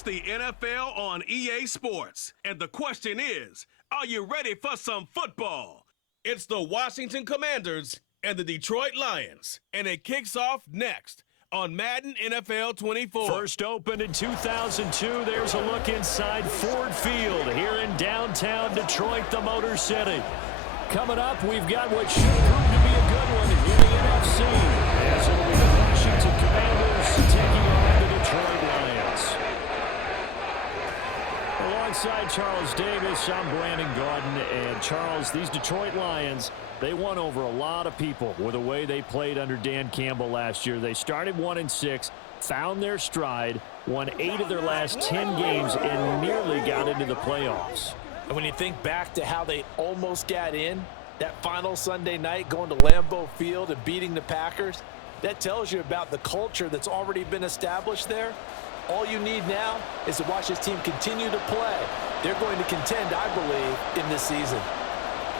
It's the NFL on EA Sports. And the question is, are you ready for some football? It's the Washington Commanders and the Detroit Lions. And it kicks off next on Madden NFL 24. First opened in 2002, there's a look inside Ford Field here in downtown Detroit, the Motor City. Coming up, we've got what should prove to be a good one in the NFC. As it'll be the Washington Commanders taking on the Detroit Lions. Alongside Charles Davis, I'm Brandon Gaudin. And Charles, these Detroit Lions, they won over a lot of people with the way they played under Dan Campbell last year. They started 1-6, found their stride, won 8 of their last 10 games, and nearly got into the playoffs. And when you think back to how they almost got in, that final Sunday night going to Lambeau Field and beating the Packers, that tells you about the culture that's already been established there. All you need now is to watch this team continue to play. They're going to contend, I believe, in this season.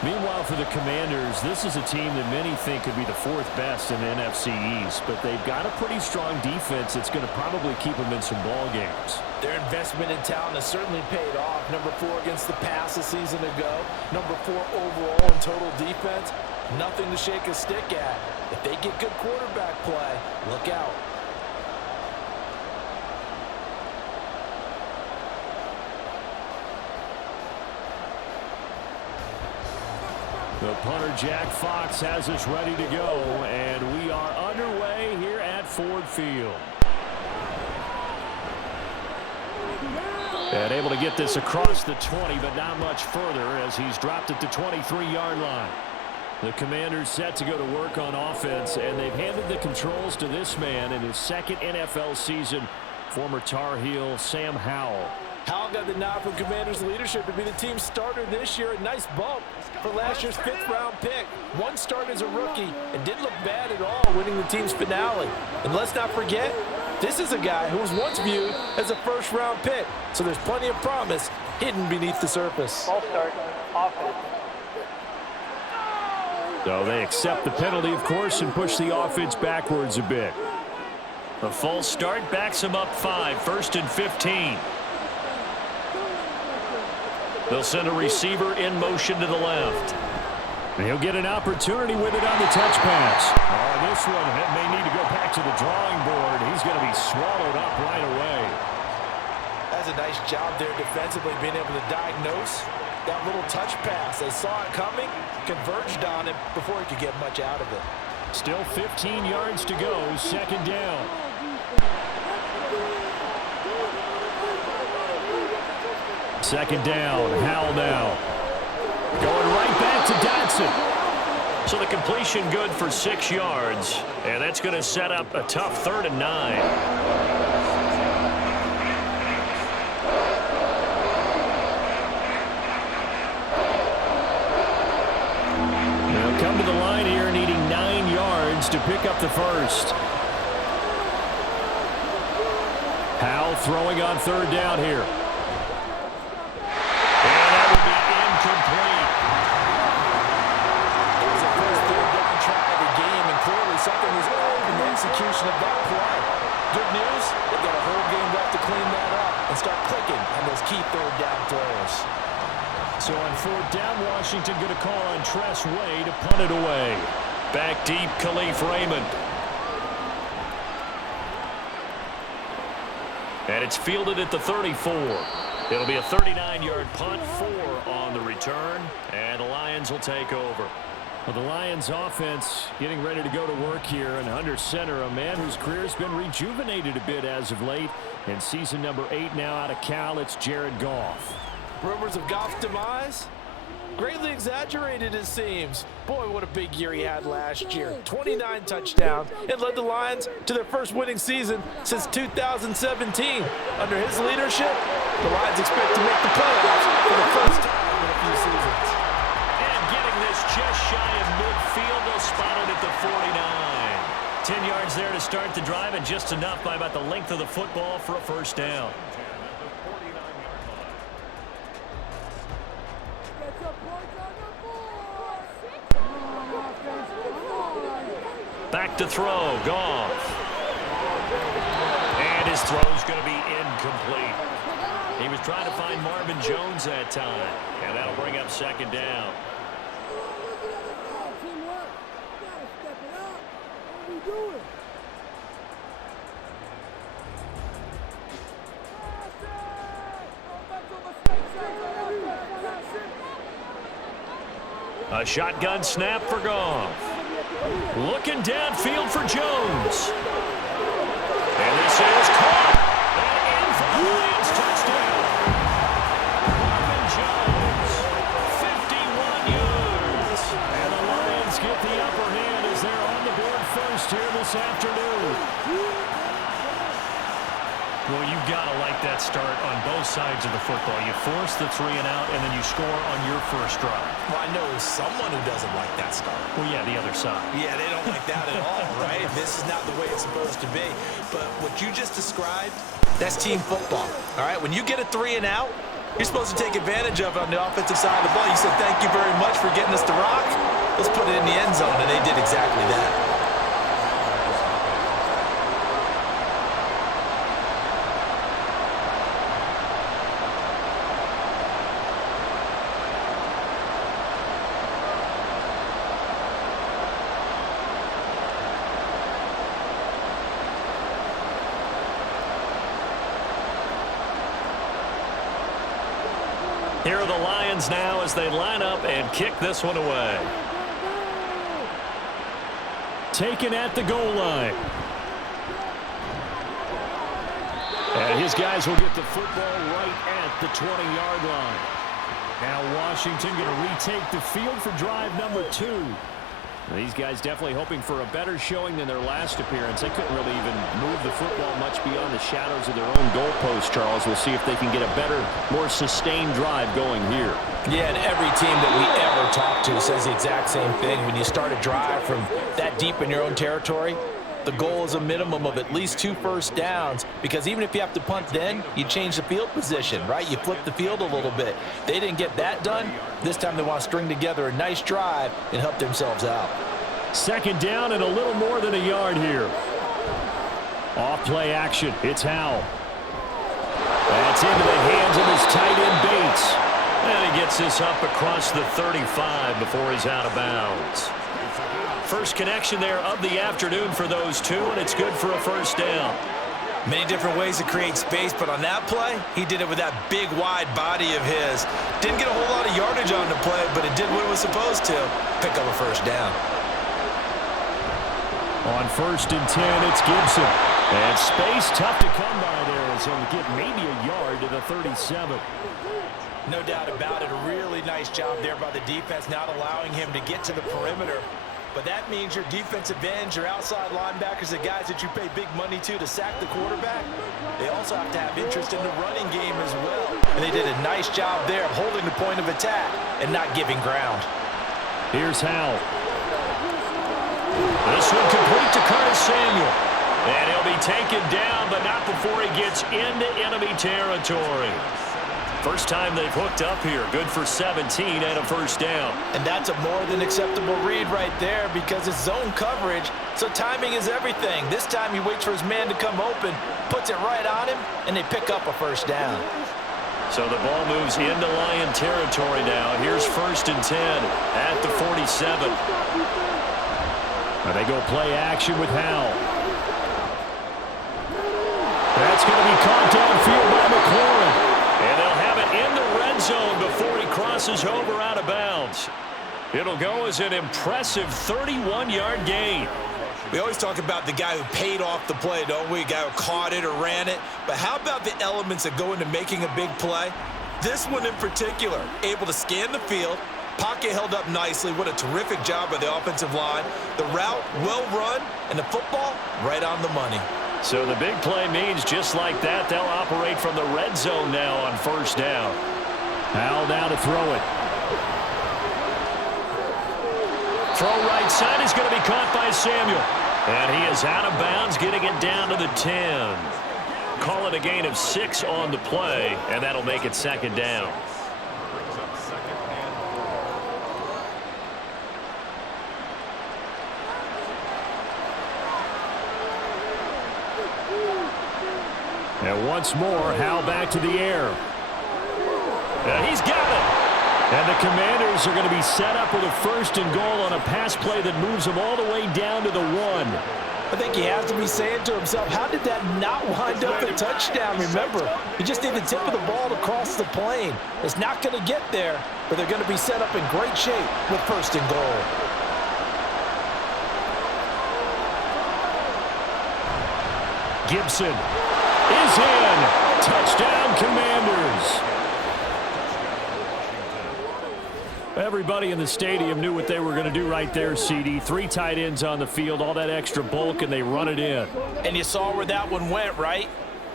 Meanwhile, for the Commanders, this is a team that many think could be the 4th best in the NFC East, but they've got a pretty strong defense that's going to probably keep them in some ball games. Their investment in talent has certainly paid off. Number 4 against the pass a season ago. Number 4 overall in total defense. Nothing to shake a stick at. If they get good quarterback play, look out. The punter, Jack Fox, has us ready to go, and we are underway here at Ford Field. And able to get this across the 20, but not much further as he's dropped at the 23-yard line. The Commanders set to go to work on offense, and they've handed the controls to this man in his 2nd NFL season, former Tar Heel Sam Howell. Howell got the nod from Commanders leadership to be the team's starter this year. A nice bump for last year's 5th-round pick. One start as a rookie and didn't look bad at all, winning the team's finale. And let's not forget, this is a guy who was once viewed as a 1st-round pick. So there's plenty of promise hidden beneath the surface. Ball start, offense. So they accept the penalty, of course, and push the offense backwards a bit. A false start backs him up 5, 1st and 15. They'll send a receiver in motion to the left. And he'll get an opportunity with it on the touch pass. Oh, this one may need to go back to the drawing board. He's going to be swallowed up right away. That's a nice job there defensively, being able to diagnose that little touch pass. They saw it coming, converged on it before he could get much out of it. Still 15 yards to go, 2nd down. Second down, Howell now. Going right back to Dotson. So the completion good for 6 yards, and that's going to set up a tough 3rd and 9. Now come to the line here, needing 9 yards to pick up the 1st. Howell throwing on 3rd down here. Execution of that play. Good news, they've got a whole game left to clean that up and start clicking on those key 3rd down throws. So on 4th down, Washington going to call on Tress Way to punt it away. Back deep, Khalif Raymond. And it's fielded at the 34. It'll be a 39-yard punt, 4 on the return, and the Lions will take over. Well, the Lions offense getting ready to go to work here, and under center, a man whose career has been rejuvenated a bit as of late. In season number 8 now out of Cal, it's Jared Goff. Rumors of Goff's demise? Greatly exaggerated, it seems. Boy, what a big year he had last year. 29 touchdowns and led the Lions to their first winning season since 2017. Under his leadership, the Lions expect to make the playoffs for the first time in a few seasons. Just shy of midfield, they'll spot it at the 49. 10 yards there to start the drive, and just enough by about the length of the football for a 1st down. Back to throw, Goff. And his throw's going to be incomplete. He was trying to find Marvin Jones that time, and that'll bring up second down. A shotgun snap for Goff. Looking downfield for Jones. And this is caught. And in for the Lions touchdown. Marvin Jones, 51 yards. And the Lions get the upper hand as they're on the board first here this afternoon. Well, you've got to like that start on both sides of the football. You force the 3 and out, and then you score on your first drive. Well, I know someone who doesn't like that start. Well, yeah, the other side. Yeah, they don't like that at all, right? This is not the way it's supposed to be. But what you just described, that's team football, all right? When you get a 3 and out, you're supposed to take advantage of it on the offensive side of the ball. You said, thank you very much for getting us the rock. Let's put it in the end zone, and they did exactly that. Here are the Lions now as they line up and kick this one away. Taken at the goal line. And his guys will get the football right at the 20-yard line. Now Washington going to retake the field for drive number 2. These guys definitely hoping for a better showing than their last appearance. They couldn't really even move the football much beyond the shadows of their own goalpost, Charles. We'll see if they can get a better, more sustained drive going here. Yeah, and every team that we ever talk to says the exact same thing. When you start a drive from that deep in your own territory, the goal is a minimum of at least 2 first downs, because even if you have to punt then, you change the field position, right? You flip the field a little bit. They didn't get that done. This time they want to string together a nice drive and help themselves out. Second down and a little more than a yard here. Off play action. It's Howell. That's into the hands of his tight end Bates. And he gets this up across the 35 before he's out of bounds. First connection there of the afternoon for those two, and it's good for a first down. Many different ways to create space, but on that play, he did it with that big, wide body of his. Didn't get a whole lot of yardage on the play, but it did what it was supposed to. Pick up a first down. On 1st and 10, it's Gibson. And space tough to come by there, so he'll get maybe a yard to the 37. No doubt about it. A really nice job there by the defense, not allowing him to get to the perimeter. But that means your defensive ends, your outside linebackers, the guys that you pay big money to sack the quarterback, they also have to have interest in the running game as well. And they did a nice job there of holding the point of attack and not giving ground. Here's Howell. This one complete to Curtis Samuel. And he'll be taken down, but not before he gets into enemy territory. First time they've hooked up here. Good for 17 and a first down. And that's a more than acceptable read right there, because it's zone coverage, so timing is everything. This time he waits for his man to come open, puts it right on him, and they pick up a first down. So the ball moves into Lion territory now. Here's 1st and 10 at the 47. Now they go play action with Howell. That's going to be caught downfield by McLaurin. And they'll have it in the red zone before he crosses over out of bounds. It'll go as an impressive 31-yard gain. We always talk about the guy who paid off the play, don't we? A guy who caught it or ran it. But how about the elements that go into making a big play? This one in particular, able to scan the field, pocket held up nicely. What a terrific job by the offensive line. The route, well run, and the football, right on the money. So the big play means just like that, they'll operate from the red zone now on first down. Howell down to throw it. Throw right side is going to be caught by Samuel. And he is out of bounds, getting it down to the 10. Call it a gain of 6 on the play, and that'll make it second down. And once more, Howell back to the air. And he's got it. And the Commanders are going to be set up with a 1st and goal on a pass play that moves them all the way down to the 1. I think he has to be saying to himself, how did that not wind up a touchdown? Remember, you just need the tip of the ball to cross the plane. It's not going to get there, but they're going to be set up in great shape with 1st and goal. Gibson is in. Touchdown, Commanders. Everybody in the stadium knew what they were going to do right there, CD. 3 tight ends on the field, all that extra bulk, and they run it in. And you saw where that one went, right?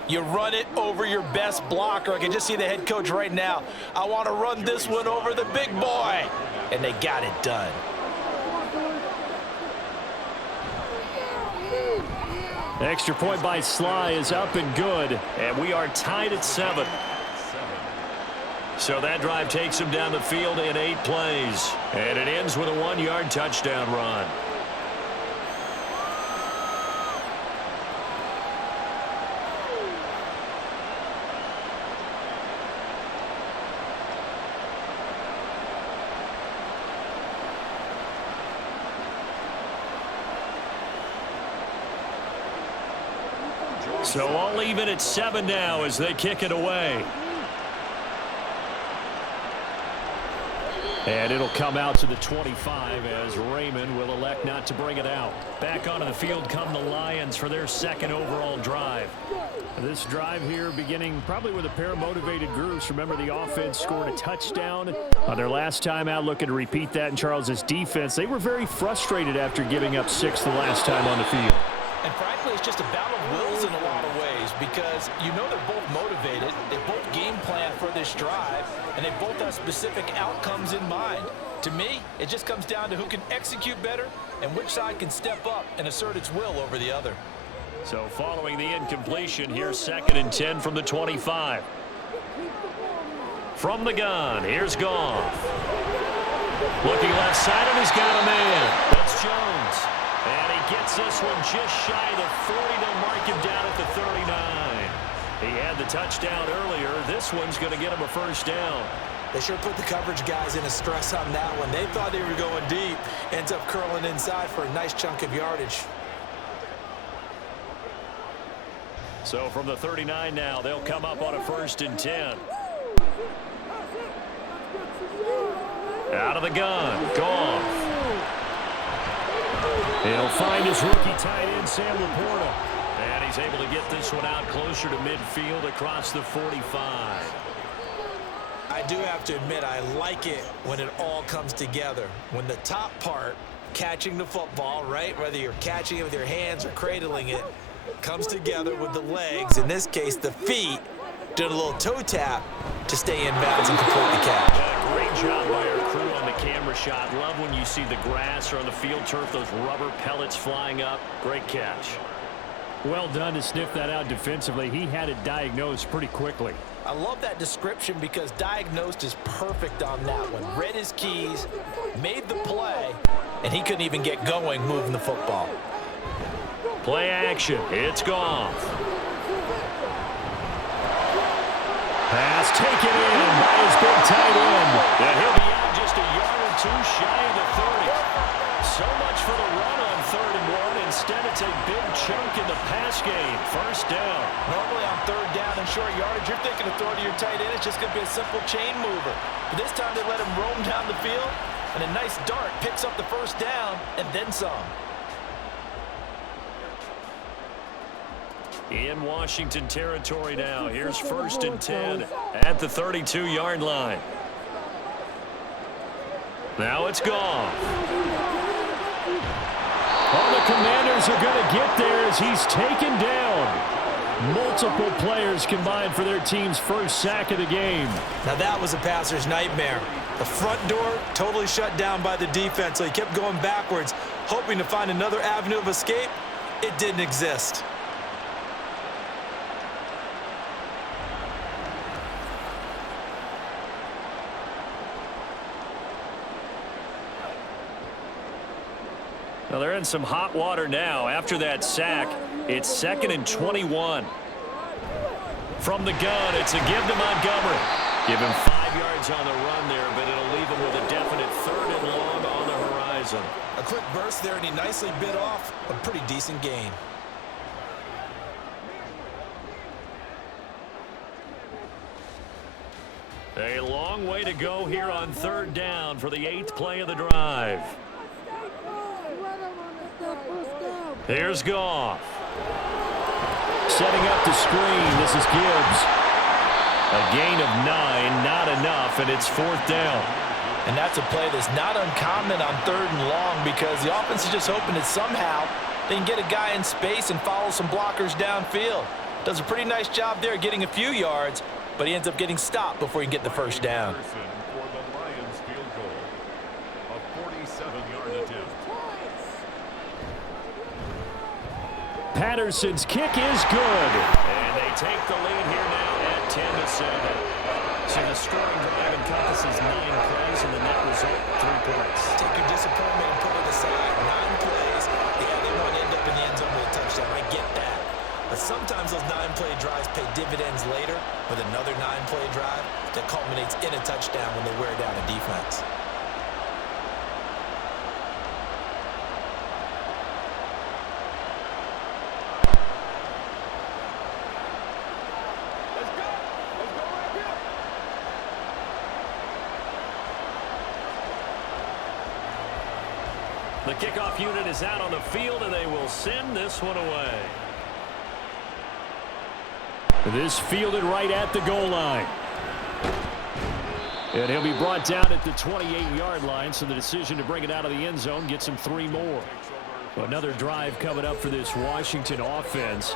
You run it over your best blocker. I can just see the head coach right now. I want to run this one over the big boy. And they got it done. Extra point by Sly is up and good, and we are tied at 7. So that drive takes him down the field in 8 plays, and it ends with a 1-yard touchdown run. So all even at 7 now as they kick it away. And it'll come out to the 25 as Raymond will elect not to bring it out. Back onto the field come the Lions for their 2nd overall drive. This drive here beginning probably with a pair of motivated groups. Remember, the offense scored a touchdown on their last time out. Looking to repeat that in Charles's defense. They were very frustrated after giving up 6 the last time on the field. And frankly, it's just a battle of wills in a lot of ways because you know they're both motivated. They both game plan for this drive, and they both have specific outcomes in mind. To me, it just comes down to who can execute better and which side can step up and assert its will over the other. So following the incompletion, here's 2nd and 10 from the 25. From the gun, here's Goff. Looking left side, and he's got a man. That's Jones. And he gets this one just shy of the 40. They'll mark him down at the 39. He had the touchdown earlier. This one's going to get him a 1st down. They sure put the coverage guys in a stress on that one. They thought they were going deep. Ends up curling inside for a nice chunk of yardage. So from the 39 now, they'll come up on a 1st and 10. Out of the gun, Goff. He'll find his rookie tight end, Sam Laporta. And he's able to get this one out closer to midfield across the 45. I do have to admit, I like it when it all comes together. When the top part, catching the football, right, whether you're catching it with your hands or cradling it, comes together with the legs, in this case the feet, did a little toe tap to stay in bounds and complete the catch. Yeah, great job by our crew on the camera shot. Love when you see the grass or on the field turf, those rubber pellets flying up. Great catch. Well done to sniff that out defensively. He had it diagnosed pretty quickly. I love that description because diagnosed is perfect on that one. Read his keys, made the play, and he couldn't even get going moving the football. Play action. It's Goff. Pass taken in by his big tight end. And he'll be out just a yard or 2 shy of the 30. So much for the run on 3rd and 1. Instead, it's a big chunk in the pass game. 1st down. Normally on 3rd down and short yardage, you're thinking of throwing to your tight end. It's just going to be a simple chain mover. But this time they let him roam down the field, and a nice dart picks up the 1st down and then some. In Washington territory now. Here's 1st and 10 at the 32-yard line. Now it's Goff. Well, the Commanders are going to get there as he's taken down. Multiple players combined for their team's 1st sack of the game. Now that was a passer's nightmare. The front door totally shut down by the defense, so he kept going backwards, hoping to find another avenue of escape. It didn't exist. Well, they're in some hot water now. After that sack, it's 2nd and 21. From the gun, it's a give to Montgomery. Give him 5 yards on the run there, but it'll leave him with a definite 3rd and long on the horizon. A quick burst there, and he nicely bit off a pretty decent gain. A long way to go here on 3rd down for the 8th play of the drive. Here's Goff. Setting up the screen. This is Gibbs. A gain of 9, not enough, and it's 4th down. And that's a play that's not uncommon on 3rd and long because the offense is just hoping that somehow they can get a guy in space and follow some blockers downfield. Does a pretty nice job there getting a few yards, but he ends up getting stopped before he can get the 1st down. For the Lions field goal, a 47-yard attempt. Patterson's kick is good. And they take the lead here now at 10-7. So the scoring drive encompasses 9 plays, and the net result, 3 points. Take your disappointment and put it aside. 9 plays. Yeah, they want to end up in the end zone with a touchdown. I get that. But sometimes those 9-play drives pay dividends later with another 9-play drive that culminates in a touchdown when they wear down a defense. The kickoff unit is out on the field, and they will send this one away. This fielded right at the goal line. And he'll be brought down at the 28-yard line, so the decision to bring it out of the end zone gets him 3 more. Another drive coming up for this Washington offense.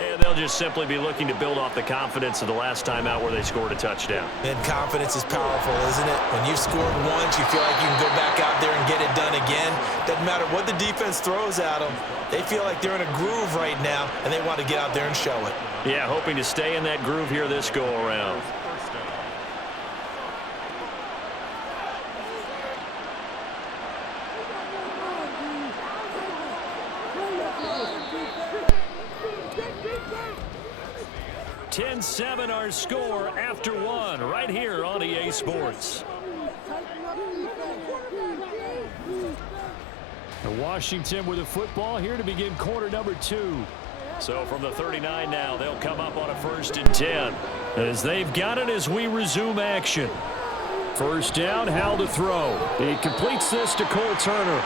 And they'll just simply be looking to build off the confidence of the last time out where they scored a touchdown. And confidence is powerful, isn't it? When you've scored once, you feel like you can go back out there and get it done again. Doesn't matter what the defense throws at them. They feel like they're in a groove right now, and they want to get out there and show it. Yeah, hoping to stay in that groove here this go-around. $10-7 our score after 1 right here on EA Sports. Washington with the football here to begin quarter number 2. So from the 39 now, they'll come up on a 1st and 10 as they've got it as we resume action. 1st down, Howell to throw. He completes this to Cole Turner.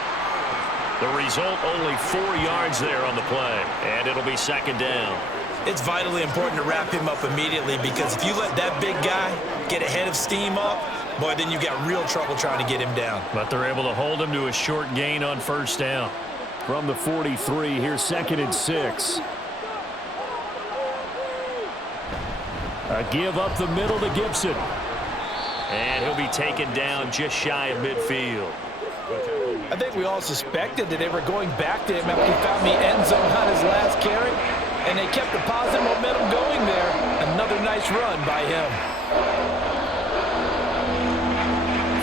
The result, only 4 yards there on the play, and it'll be 2nd down. It's vitally important to wrap him up immediately because if you let that big guy get ahead of steam up, boy, then you got real trouble trying to get him down. But they're able to hold him to a short gain on 1st down. From the 43, here's 2nd and 6. A give up the middle to Gibson. And he'll be taken down just shy of midfield. I think we all suspected that they were going back to him after he found the end zone on his last carry, and they kept the positive momentum going there. Another nice run by him.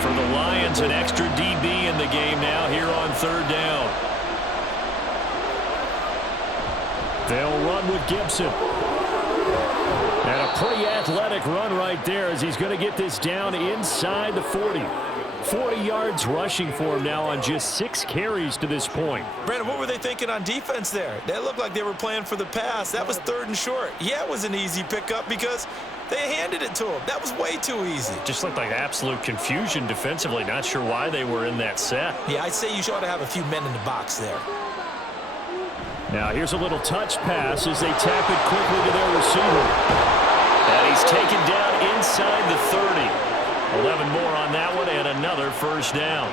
For the Lions, an extra DB in the game now here on 3rd down. They'll run with Gibson. And a pretty athletic run right there as he's going to get this down inside the 40. 40 yards rushing for him now on just 6 carries to this point. Brandon, what were they thinking on defense there? That looked like they were playing for the pass. That was 3rd and short. Yeah, it was an easy pickup because they handed it to him. That was way too easy. Just looked like absolute confusion defensively. Not sure why they were in that set. Yeah, I'd say you ought to have a few men in the box there. Now here's a little touch pass as they tap it quickly to their receiver. And he's taken down inside the 30. 11 more on that one and another 1st down.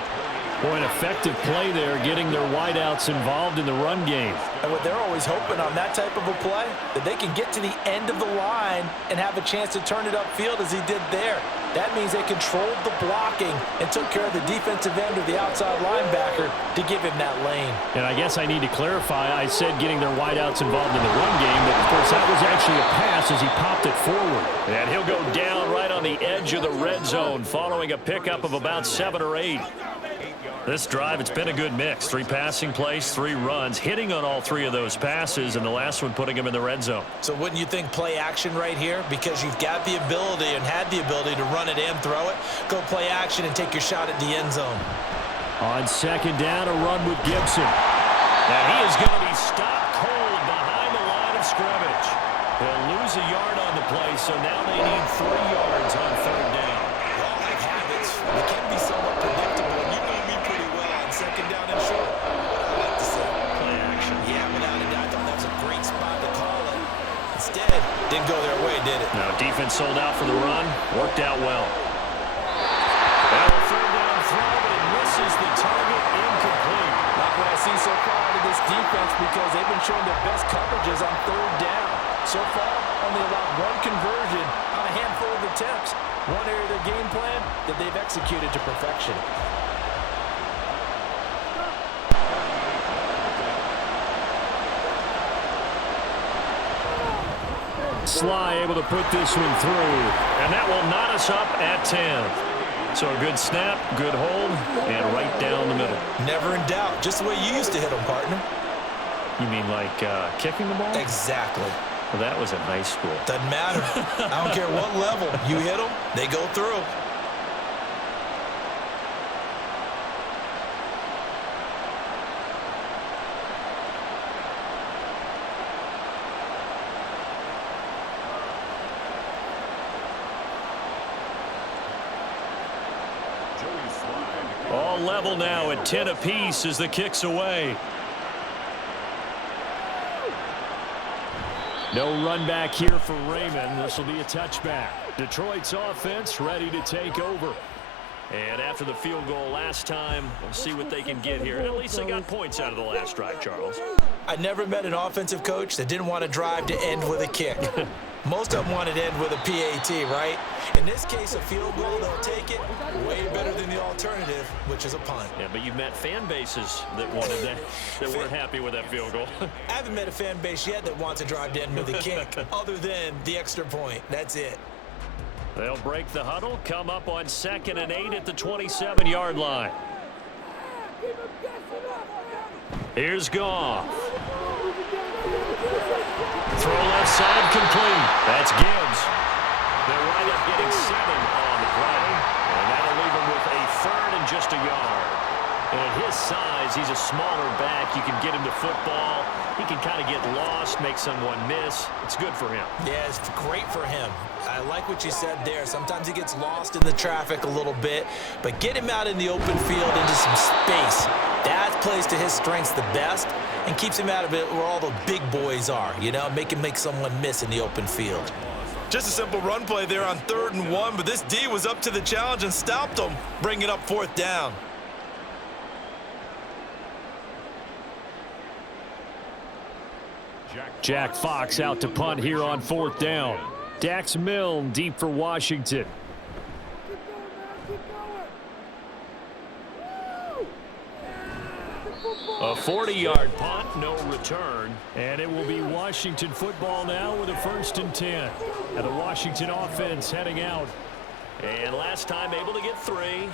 Boy, an effective play there, getting their wideouts involved in the run game. And what they're always hoping on that type of a play, that they can get to the end of the line and have a chance to turn it upfield as he did there. That means they controlled the blocking and took care of the defensive end or the outside linebacker to give him that lane. And I guess I need to clarify, I said getting their wideouts involved in the run game, but of course that was actually a pass as he popped it forward. And he'll go down right on the edge of the red zone following a pickup of about 7 or 8. This drive, it's been a good mix. 3 passing plays, 3 runs, hitting on all 3 of those passes, and the last one putting him in the red zone. So wouldn't you think play action right here? Because you've got the ability and had the ability to run it and throw it. Go play action and take your shot at the end zone. On second down, a run with Gibson. And he is going to be stopped cold behind the line of scrimmage. They'll lose a yard on the play, so now they need 3 yards on third down. We all have habits. They can be somewhat predictable. You know me pretty well on second down and short. What I like to say. Play action. Yeah, without a doubt. I thought that was a great spot to call it. Instead, didn't go their way, did it? No, defense sold out for the run. Worked out well. Now a third down throw, but it misses the target. Incomplete. Not what I see so far out of this defense because they've been showing their best coverages on third down. So far, only allowed 1 conversion on a handful of attempts. One area of their game plan that they've executed to perfection. Sly able to put this one through, and that will knot us up at 10. So a good snap, good hold, and right down the middle. Never in doubt. Just the way you used to hit them, partner. You mean like kicking the ball? Exactly. Well, that was in high school. Doesn't matter. I don't care what level. You hit them, they go through. All level now at 10 apiece as the kick's away. No run back here for Raymond. This will be a touchback. Detroit's offense ready to take over. And after the field goal last time, we'll see what they can get here. At least they got points out of the last drive, Charles. I never met an offensive coach that didn't want to drive to end with a kick. Most of them wanted to end with a PAT, right? In this case, a field goal, they'll take it way better than the alternative, which is a punt. Yeah, but you've met fan bases that wanted that weren't happy with that field goal. I haven't met a fan base yet that wants to drive to end with a kick, other than the extra point. That's it. They'll break the huddle, come up on 2nd and 8 at the 27-yard line. Here's Goff. Throw left side complete. That's Gibbs. They're right up getting 7 on the play. And that'll leave him with a 3rd and just a yard. And at his size, he's a smaller back. You can get him to football. He can kind of get lost, make someone miss. It's good for him. Yeah, it's great for him. I like what you said there. Sometimes he gets lost in the traffic a little bit, but get him out in the open field into some space. That plays to his strengths the best and keeps him out of it where all the big boys are, you know, make him make someone miss in the open field. Just a simple run play there on 3rd and 1, but this D was up to the challenge and stopped him, bringing up 4th down. Jack Fox out to punt here on 4th down. Dax Milne deep for Washington. A 40-yard punt, no return. And it will be Washington football now with a 1st and 10. And the Washington offense heading out. And last time able to get 3.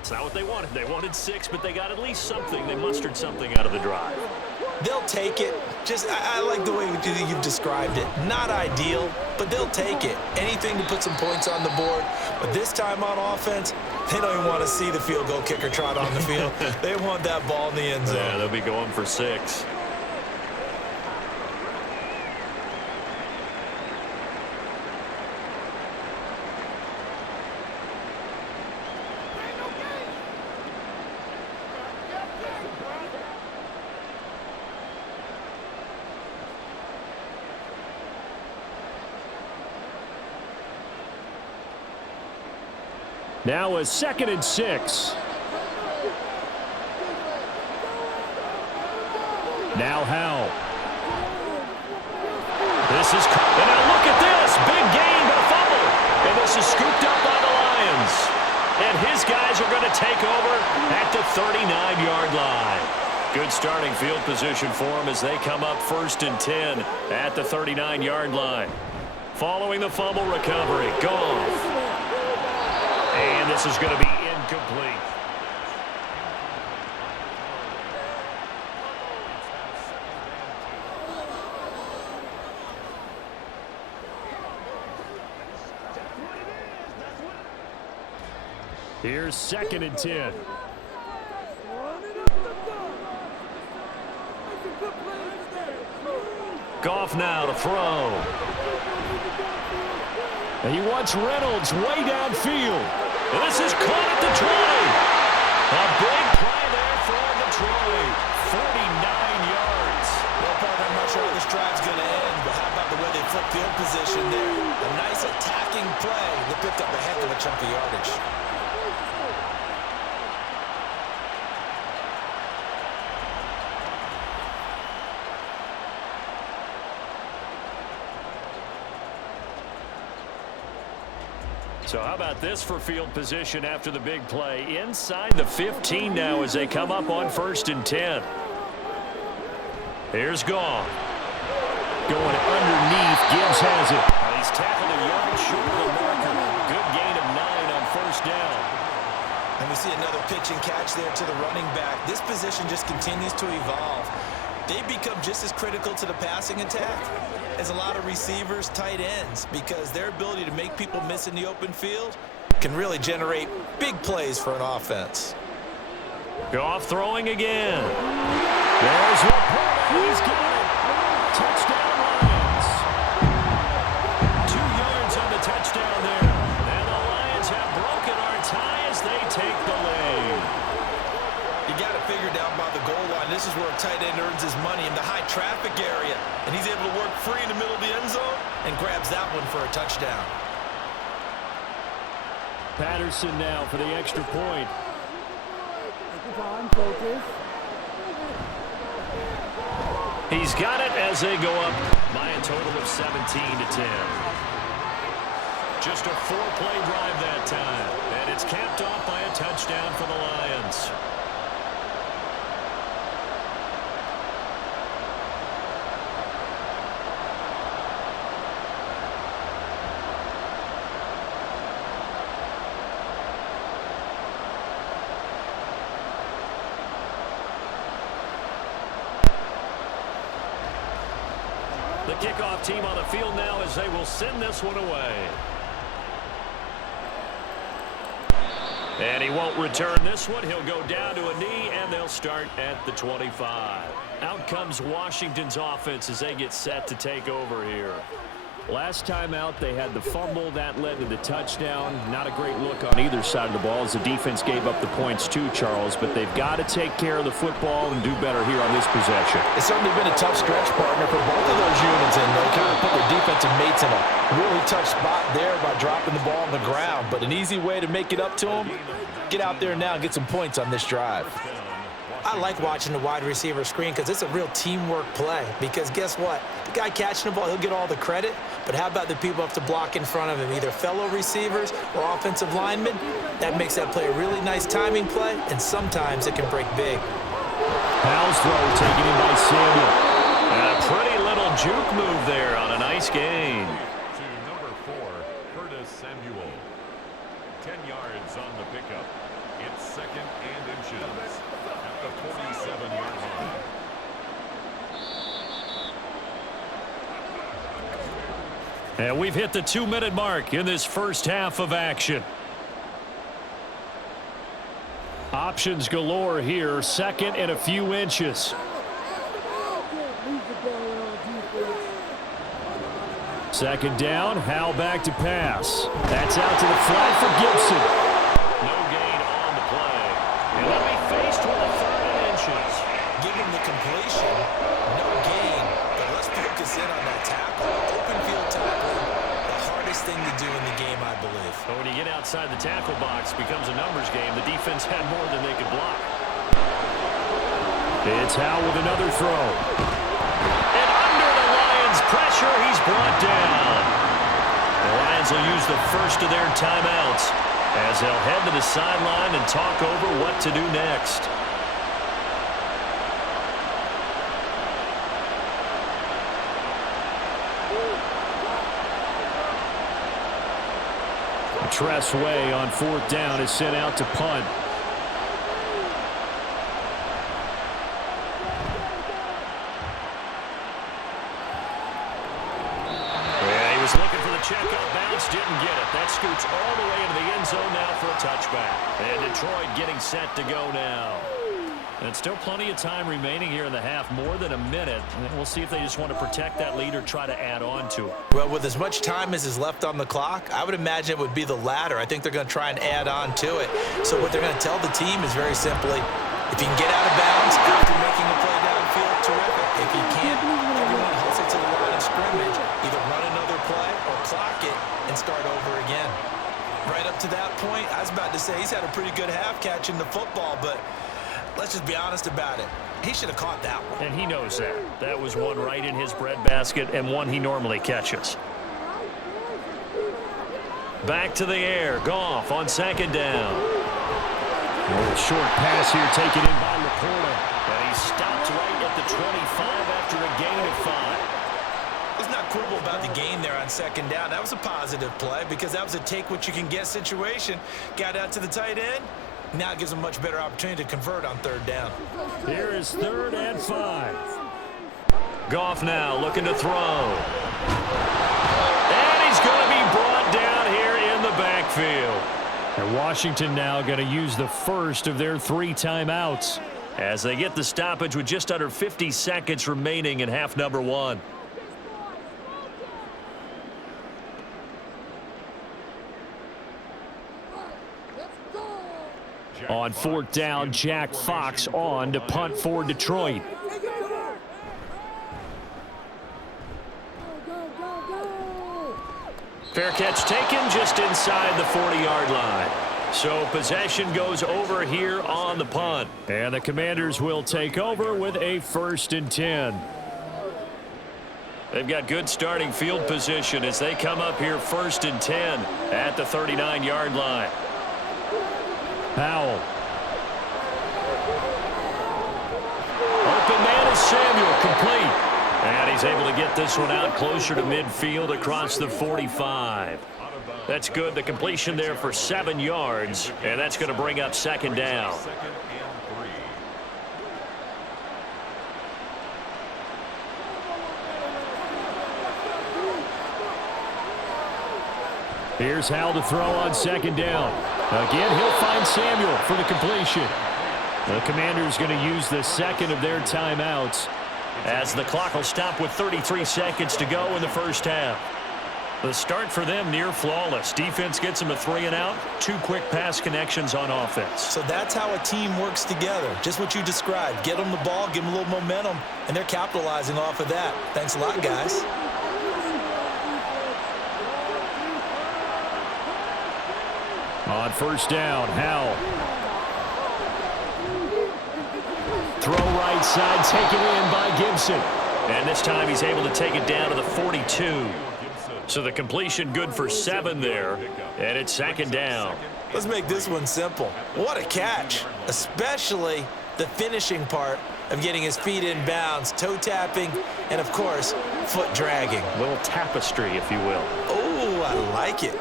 It's not what they wanted. They wanted 6, but they got at least something. They mustered something out of the drive. They'll take it. I like the way you've described it. Not ideal, but they'll take it. Anything to put some points on the board. But this time on offense, they don't even want to see the field goal kicker trot on the field. They want that ball in the end zone. Yeah, they'll be going for 6. Now a 2nd and 6. Now Howell. This is, and now look at this. Big gain, but a fumble. And this is scooped up by the Lions. And his guys are going to take over at the 39-yard line. Good starting field position for them as they come up 1st and 10 at the 39-yard line. Following the fumble recovery, Goff. And this is going to be incomplete. Here's 2nd and 10. Goff now to throw. And he wants Reynolds way downfield. And this is caught at the 20. A big play there for Detroit. 49 yards. Well, partner, I'm not sure how this drive's going to end, but how about the way they flip field position there? A nice attacking play that picked up a heck of a chunk of yardage. So how about this for field position after the big play? Inside the 15 now as they come up on 1st and 10. Here's Goff. Going underneath. Gibbs has it. And he's tackled a yard short of the marker. Good gain of 9 on 1st down. And we see another pitch and catch there to the running back. This position just continues to evolve. They become just as critical to the passing attack as a lot of receivers, tight ends, because their ability to make people miss in the open field can really generate big plays for an offense. Goff throwing again. There's Laporta. He's got it. Touchdown Lions. 2 yards on the touchdown there. And the Lions have broken our tie as they take the lead. You got to figure down by the goal line. This is where a tight end earns his money in the high traffic area. And he's able to work free in the middle of the end zone and grabs that one for a touchdown. Patterson now for the extra point. He's got it as they go up by a total of 17-10. Just a 4-play drive that time. And it's capped off by a touchdown for the Lions. The kickoff team on the field now as they will send this one away. And he won't return this one. He'll go down to a knee, and they'll start at the 25. Out comes Washington's offense as they get set to take over here. Last time out, they had the fumble. That led to the touchdown. Not a great look on either side of the ball as the defense gave up the points too, Charles. But they've got to take care of the football and do better here on this possession. It's certainly been a tough stretch, partner, for both of those units, and they kind of put their defensive mates in a really tough spot there by dropping the ball on the ground. But an easy way to make it up to them, get out there now and get some points on this drive. I like watching the wide receiver screen because it's a real teamwork play. Because guess what? The guy catching the ball, he'll get all the credit. But how about the people have to block in front of him, either fellow receivers or offensive linemen? That makes that play a really nice timing play, and sometimes it can break big. Powell's throw taken in by Samuel. And a pretty little juke move there on a nice gain. To number 4, Curtis Samuel. 10 yards on the pickup. It's 2nd and inches at the 47-yard line. And we've hit the 2-minute mark in this first half of action. Options galore here. 2nd and a few inches. Second down. Howell back to pass. That's out to the flat for Gibson. No gain on the play. And they'll be faced with a 3rd and inches. Give him the completion, no gain, but let's focus in on that tackle. Open field tackle, the hardest thing to do in the game, I believe. But when you get outside the tackle box, it becomes a numbers game. The defense had more than they could block. It's Howell with another throw. And under the Lions' pressure, he's brought down. The Lions will use the first of their timeouts as they'll head to the sideline and talk over what to do next. Tress Way on 4th down is sent out to punt. Yeah, he was looking for the check up bounce. Giants didn't get it. That scoots all the way into the end zone now for a touchback. And Detroit getting set to go now. And still plenty of time remaining here in the half, more than a minute. And we'll see if they just want to protect that lead or try to add on to it. Well, with as much time as is left on the clock, I would imagine it would be the latter. I think they're going to try and add on to it. So what they're going to tell the team is very simply, if you can get out of bounds after making a play downfield, terrific. If you can't, everyone hustle to the line of scrimmage. Either run another play or clock it and start over again. Right up to that point, I was about to say he's had a pretty good half catching the football, but let's just be honest about it. He should have caught that one. And he knows that. That was one right in his breadbasket and one he normally catches. Back to the air. Goff on second down. A short pass here taken in by Laporta. And he stopped right at the 25 after a gain of 5. Let's not quibble about the gain there on second down. That was a positive play because that was a take-what-you-can-get situation. Got out to the tight end. Now it gives them a much better opportunity to convert on third down. Here is 3rd and 5. Goff now looking to throw. And he's going to be brought down here in the backfield. And Washington now going to use the first of their 3 timeouts. As they get the stoppage with just under 50 seconds remaining in half number 1. On 4th down, Jack Fox on to punt for Detroit. Fair catch taken just inside the 40-yard line. So possession goes over here on the punt. And the Commanders will take over with a 1st and 10. They've got good starting field position as they come up here 1st and 10 at the 39-yard line. Powell. Open man is Samuel, complete. And he's able to get this one out closer to midfield across the 45. That's good. The completion there for 7 yards. And that's going to bring up 2nd down. Here's Howell to throw on 2nd down. Again, he'll find Samuel for the completion. The Commanders going to use the 2nd of their timeouts as the clock will stop with 33 seconds to go in the first half. The start for them near flawless. Defense gets them a 3 and out. 2 quick pass connections on offense. So that's how a team works together. Just what you described. Get them the ball, give them a little momentum, and they're capitalizing off of that. Thanks a lot, guys. On 1st down, Howell. Throw right side, taken in by Gibson. And this time he's able to take it down to the 42. So the completion good for 7 there. And it's 2nd down. Let's make this one simple. What a catch, especially the finishing part of getting his feet in bounds, toe tapping, and of course, foot dragging. A little tapestry, if you will. Oh, I like it.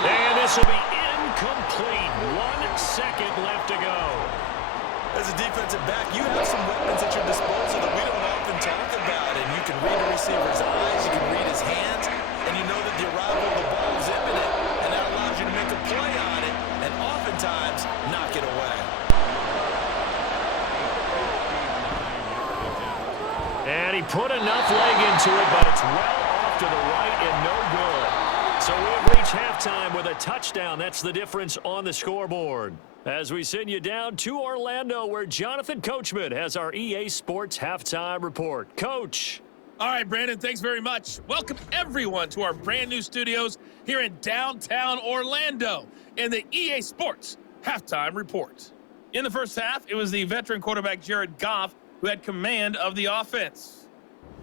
And this will be incomplete. 1 second left to go. As a defensive back, you have some weapons at your disposal that we don't often talk about. And you can read a receiver's eyes, you can read his hands, and you know that the arrival of the ball is imminent, and that allows you to make a play on it, and oftentimes knock it away. And he put enough leg into it, but it's well off to the right and no good. So we've reached halftime with a touchdown. That's the difference on the scoreboard. As we send you down to Orlando, where Jonathan Coachman has our EA Sports Halftime Report. Coach. All right, Brandon, thanks very much. Welcome, everyone, to our brand new studios here in downtown Orlando in the EA Sports Halftime Report. In the first half, it was the veteran quarterback Jared Goff who had command of the offense.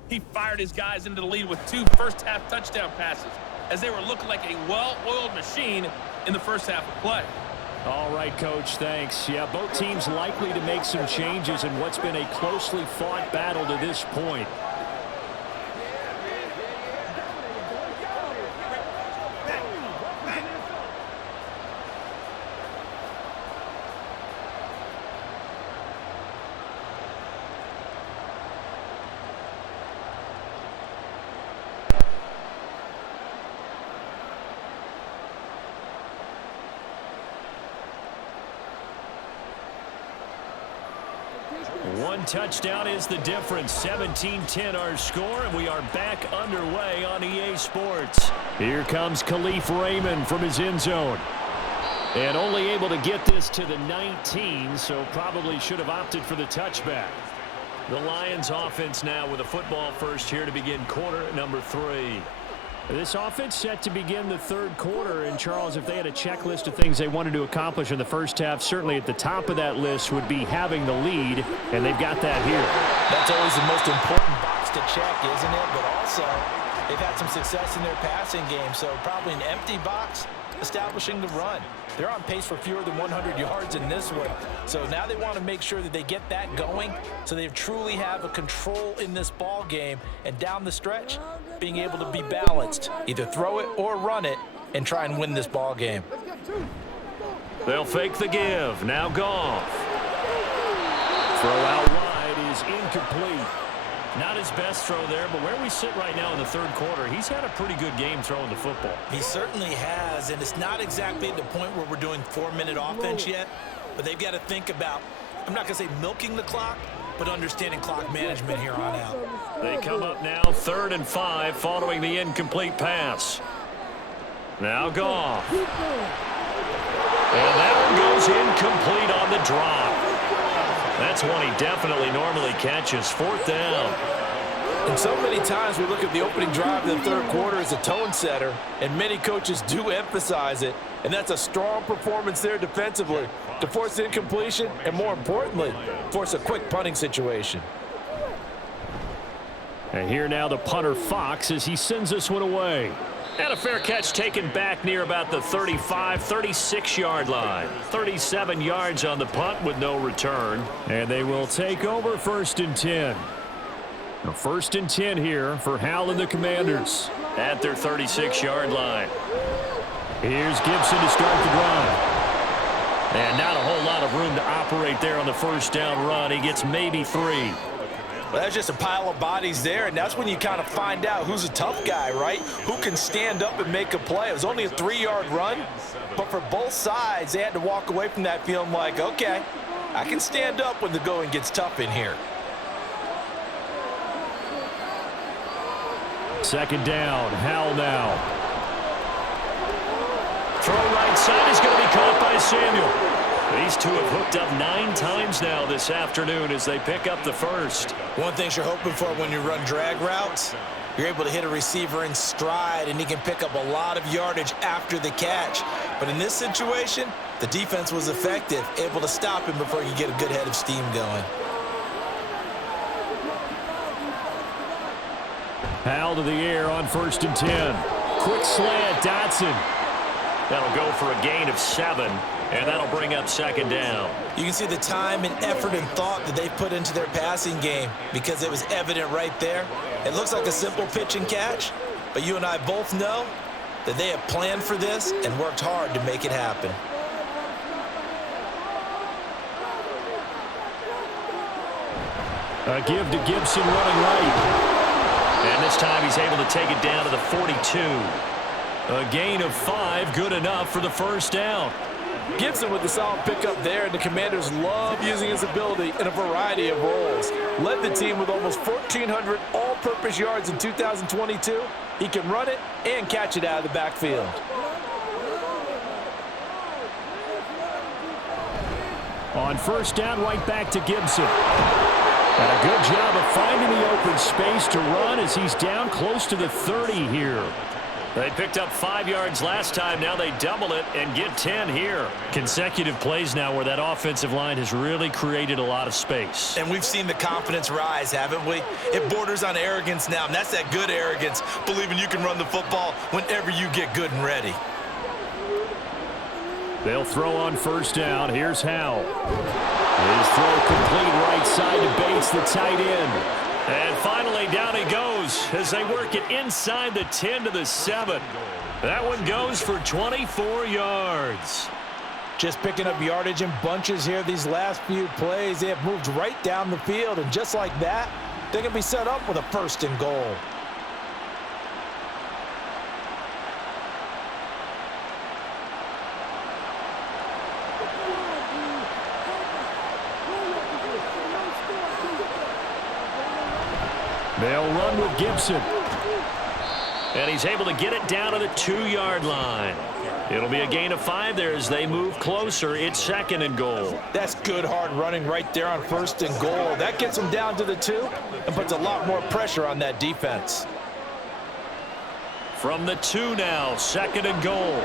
He fired his guys into the lead with 2 first-half touchdown passes as they were looking like a well-oiled machine in the first half of play. All right, Coach, thanks. Yeah, both teams likely to make some changes in what's been a closely fought battle to this point. One touchdown is the difference. 17-10 our score, and we are back underway on EA Sports. Here comes Khalif Raymond from his end zone. And only able to get this to the 19, so probably should have opted for the touchback. The Lions offense now with a football first here to begin quarter number 3. This offense set to begin the third quarter. And, Charles, if they had a checklist of things they wanted to accomplish in the first half, certainly at the top of that list would be having the lead, and they've got that here. That's always the most important box to check, isn't it? But also, they've had some success in their passing game, so probably an empty box establishing the run. They're on pace for fewer than 100 yards in this one. So now they want to make sure that they get that going so they truly have a control in this ball game, and down the stretch, being able to be balanced, either throw it or run it, and try and win this ball game. They'll fake the give. Now Goff. Throw out wide is incomplete. Not his best throw there, but where we sit right now in the third quarter, he's had a pretty good game throwing the football. He certainly has, and it's not exactly at the point where we're doing 4-minute offense yet, but they've got to think about, I'm not going to say milking the clock, but understanding clock management here on out. They come up now 3rd and 5 following the incomplete pass. Now Goff. And that one goes incomplete on the drop. That's one he definitely normally catches. 4th down. And so many times we look at the opening drive of the third quarter as a tone setter, and many coaches do emphasize it, and that's a strong performance there defensively to force incompletion and, more importantly, force a quick punting situation. And here now the punter Fox as he sends this one away. And a fair catch taken back near about the 35, 36-yard line. 37 yards on the punt with no return. And they will take over 1st and 10. A 1st and 10 here for Hal and the Commanders at their 36-yard line. Here's Gibson to start the drive. And not a whole lot of room to operate there on the first down run. He gets maybe 3. Well, that's just a pile of bodies there, and that's when you kind of find out who's a tough guy, right? Who can stand up and make a play. It was only a 3-yard run, but for both sides, they had to walk away from that feeling like, okay, I can stand up when the going gets tough in here. 2nd down, Hal now. Throw right side is going to be caught by Samuel. These two have hooked up 9 times now this afternoon as they pick up the first. One thing you're hoping for when you run drag routes, you're able to hit a receiver in stride, and he can pick up a lot of yardage after the catch. But in this situation, the defense was effective, able to stop him before you get a good head of steam going. Hal to the air on 1st and 10. Quick slant, Dotson. That'll go for a gain of 7. And that'll bring up 2nd down. You can see the time and effort and thought that they've put into their passing game because it was evident right there. It looks like a simple pitch and catch, but you and I both know that they have planned for this and worked hard to make it happen. A give to Gibson running right. And this time he's able to take it down to the 42. A gain of 5, good enough for the first down. Gibson with the solid pickup there, and the Commanders love using his ability in a variety of roles. Led the team with almost 1,400 all-purpose yards in 2022. He can run it and catch it out of the backfield. On 1st down, right back to Gibson. And a good job of finding the open space to run as he's down close to the 30 here. They picked up 5 yards last time. Now they double it and get 10 here. Consecutive plays now where that offensive line has really created a lot of space. And we've seen the confidence rise, haven't we? It borders on arrogance now, and that's that good arrogance, believing you can run the football whenever you get good and ready. They'll throw on 1st down. Here's Hal. His throw complete right side to Bates, the tight end. And finally, down he goes as they work it inside the 10 to the 7. That one goes for 24 yards. Just picking up yardage in bunches here these last few plays. They have moved right down the field, and just like that, they can be set up with a 1st and goal. They'll run with Gibson. And he's able to get it down to the 2-yard line. It'll be a gain of 5 there as they move closer. It's 2nd and goal. That's good hard running right there on 1st and goal. That gets them down to the 2 and puts a lot more pressure on that defense. From the 2 now, 2nd and goal.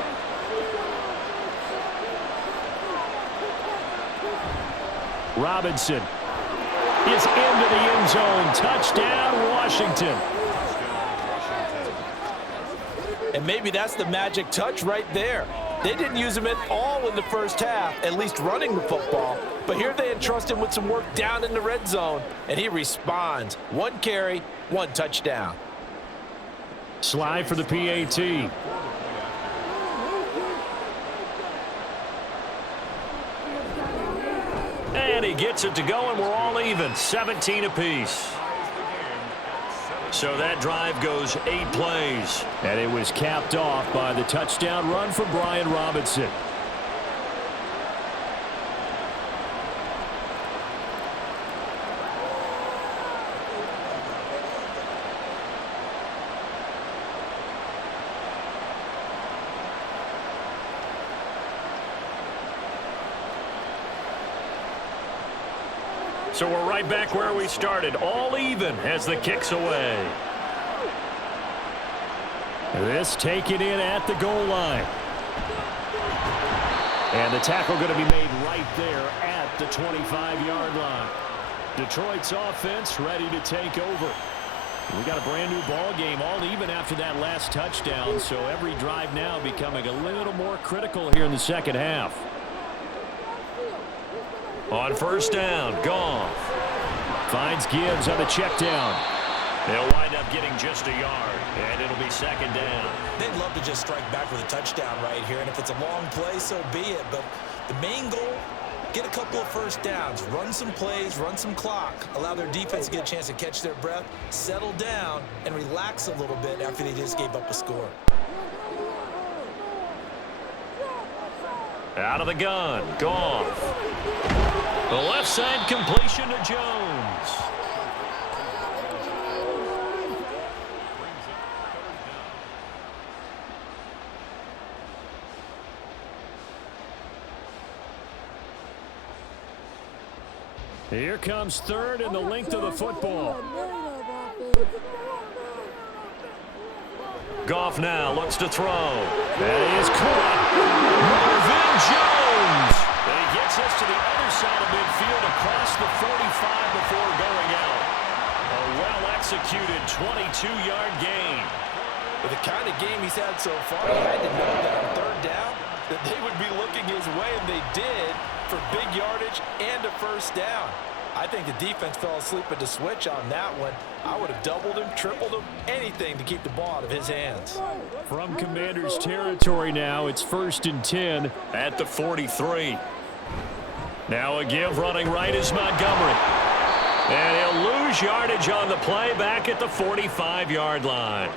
Robinson is into the end zone. Touchdown, Washington. And maybe that's the magic touch right there. They didn't use him at all in the first half, at least running the football. But here they entrust him with some work down in the red zone, and he responds. 1 carry, 1 touchdown. Slide for the PAT. And he gets it to go, and we're all even. 17 apiece. So that drive goes 8 plays. And it was capped off by the touchdown run for Brian Robinson. So we're right back where we started, all even as the kick's away. This taken in at the goal line. And the tackle going to be made right there at the 25-yard line. Detroit's offense ready to take over. We got a brand new ball game, all even after that last touchdown, so every drive now becoming a little more critical here in the second half. On 1st down, Goff finds Gibbs on the check down. They'll wind up getting just a yard, and it'll be 2nd down. They'd love to just strike back with a touchdown right here, and if it's a long play, so be it. But the main goal, get a couple of 1st downs, run some plays, run some clock, allow their defense to get a chance to catch their breath, settle down, and relax a little bit after they just gave up a score. Out of the gun, Goff. The left side completion to Jones. Here comes 3rd and the length of the football. Goff now looks to throw. That is caught. Marvin Jones. And he gets us to the other side of midfield across the 45 before going out. A well-executed 22-yard gain. With the kind of game he's had so far, he had to know that on 3rd down that they would be looking his way, and they did, for big yardage and a 1st down. I think the defense fell asleep at the switch on that one. I would have doubled him, tripled him, anything to keep the ball out of his hands. From Commanders territory now, it's 1st and 10 at the 43. Now a give running right is Montgomery. And he'll lose yardage on the play back at the 45-yard line.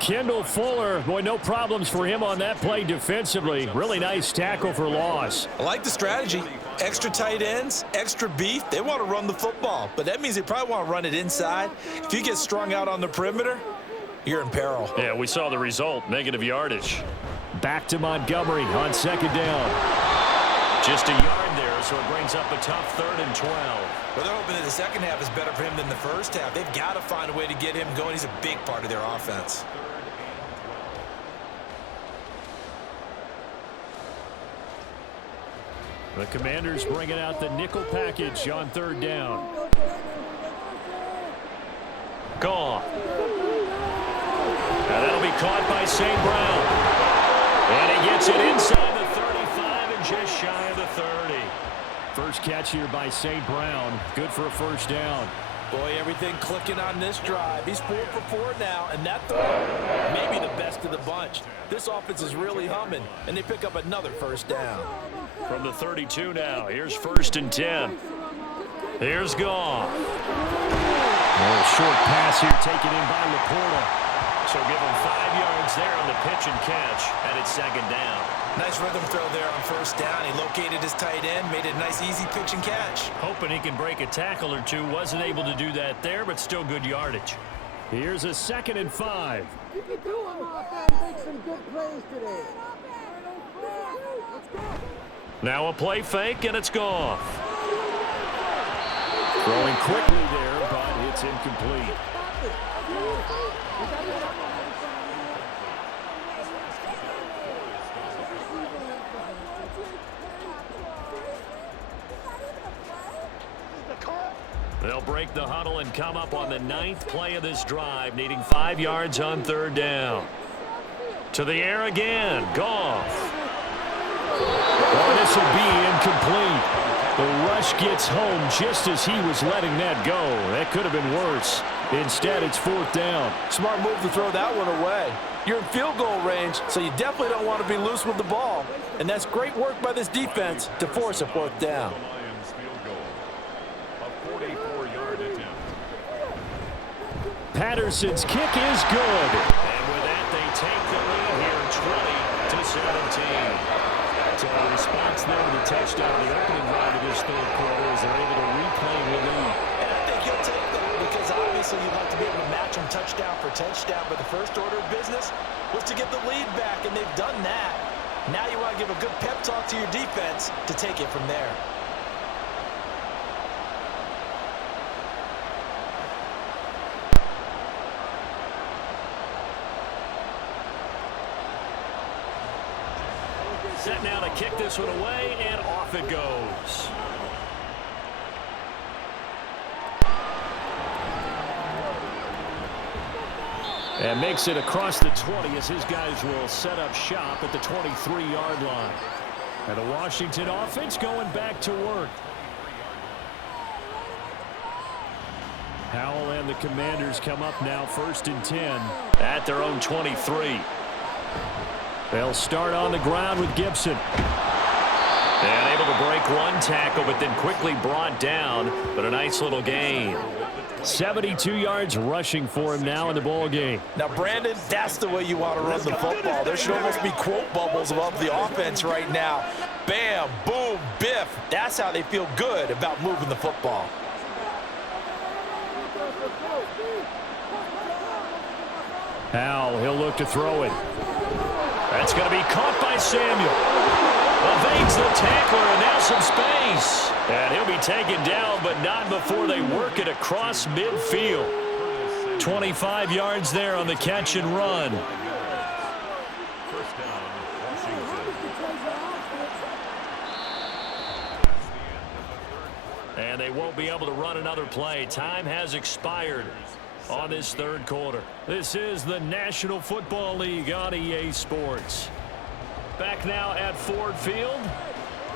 Kendall Fuller, boy, no problems for him on that play defensively. Really nice tackle for loss. I like the strategy. Extra tight ends, extra beef. They want to run the football, but that means they probably want to run it inside. If you get strung out on the perimeter, you're in peril. Yeah, we saw the result, negative yardage. Back to Montgomery on 2nd down. Just a yard there, so it brings up a tough 3rd and 12. Well, they're hoping that the second half is better for him than the first half. They've got to find a way to get him going. He's a big part of their offense. The Commanders bringing out the nickel package on 3rd down. Goff. Now that'll be caught by St. Brown. And he gets it inside the 35 and just shy of the 30. First catch here by St. Brown. Good for a 1st down. Boy, everything clicking on this drive. He's 4 for 4 now, and that maybe the best of the bunch. This offense is really humming, and they pick up another 1st down. From the 32 now, here's 1st and 10. Here's Goff. A short pass here taken in by Laporta. So give him 5 yards there on the pitch and catch, and it's 2nd down. Nice rhythm throw there on 1st down. He located his tight end, made it a nice, easy pitch and catch. Hoping he can break a tackle or two. Wasn't able to do that there, but still good yardage. Here's a 2nd and 5. You can do them and make some good plays today. Let's go. Now a play fake, and it's gone. Throwing quickly there, but it's incomplete. They'll break the huddle and come up on the 9th play of this drive, needing 5 yards on 3rd down. To the air again, Goff. Oh, this will be incomplete. The rush gets home just as he was letting that go. That could have been worse. Instead, it's 4th down. Smart move to throw that one away. You're in field goal range, so you definitely don't want to be loose with the ball. And that's great work by this defense to force a 4th down. Lions field goal. A 44-yard attempt. Patterson's kick is good. And with that, they take the lead here 20-17. So a response there to the touchdown, the opening drive of this 3rd quarter, as they're able to reclaim the lead. And I think he'll take that because obviously you'd like to be able to match them touchdown for touchdown, but the first order of business was to get the lead back, and they've done that. Now you want to give a good pep talk to your defense to take it from there. Set now to kick this one away, and off it goes. And makes it across the 20 as his guys will set up shop at the 23-yard line. And the Washington offense going back to work. Howell and the Commanders come up now 1st and 10 at their own 23. They'll start on the ground with Gibson. And able to break one tackle, but then quickly brought down. But a nice little gain. 72 yards rushing for him now in the ball game. Now, Brandon, that's the way you want to run the football. There should almost be quote bubbles above the offense right now. Bam, boom, biff. That's how they feel good about moving the football. Howell, he'll look to throw it. That's going to be caught by Samuel. Evades the tackler, and now some space. And he'll be taken down, but not before they work it across midfield. 25 yards there on the catch and run. First down, Washington. And they won't be able to run another play. Time has expired on this 3rd quarter. This is the National Football League on EA Sports. Back now at Ford Field.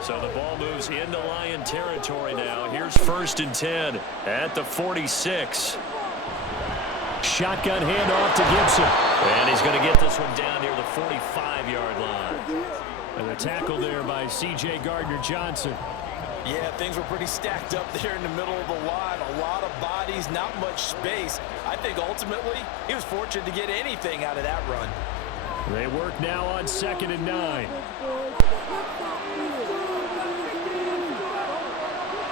So the ball moves into Lion territory now. Here's 1st and 10 at the 46. Shotgun handoff to Gibson. And he's going to get this one down near the 45-yard line. And a tackle there by C.J. Gardner-Johnson. Yeah, things were pretty stacked up there in the middle of the line. A lot of bodies, not much space. I think ultimately he was fortunate to get anything out of that run. They work now on 2nd and 9.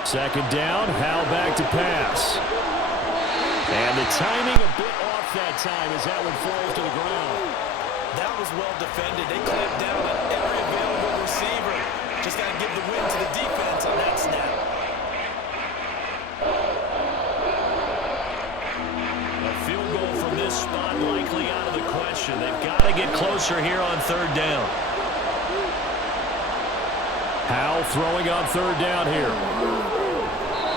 2nd down, Howell back to pass. And the timing a bit off that time as that one falls to the ground. That was well defended. They clamped down on every available receiver. Just got to give the win to the defense on that snap. A field goal from this spot likely out of the question. They've got to get closer here on 3rd down. Howell throwing on 3rd down here.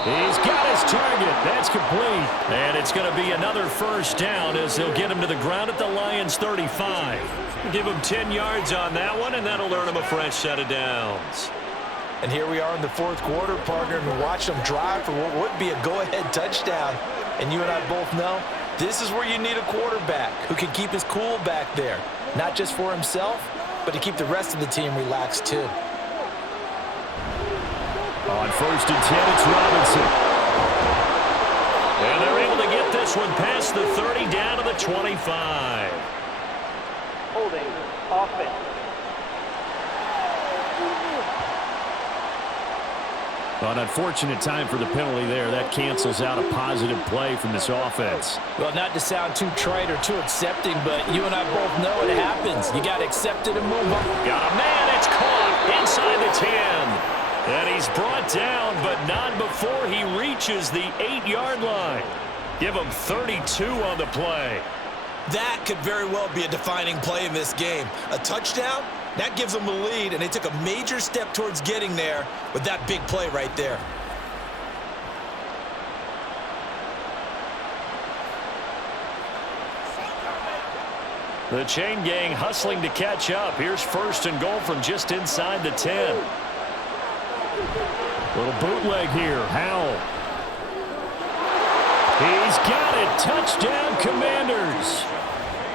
He's got his target. That's complete. And it's going to be another 1st down as they'll get him to the ground at the Lions' 35. Give him 10 yards on that one, and that'll earn him a fresh set of downs. And here we are in the 4th quarter, partner, and watch them drive for what would be a go-ahead touchdown. And you and I both know this is where you need a quarterback who can keep his cool back there. Not just for himself, but to keep the rest of the team relaxed too. On 1st and 10, it's Robinson. And they're able to get this one past the 30 down to the 25. Holding offense. An unfortunate time for the penalty there. That cancels out a positive play from this offense. Well, not to sound too trite or too accepting, but you and I both know it happens. You got to accept it and move on. Got a man. It's caught inside the 10. And he's brought down, but not before he reaches the 8-yard line. Give him 32 on the play. That could very well be a defining play in this game. A touchdown, that gives them the lead, and they took a major step towards getting there with that big play right there. The chain gang hustling to catch up. Here's 1st and goal from just inside the 10. Little bootleg here. Howell. He's got it. Touchdown, Commanders.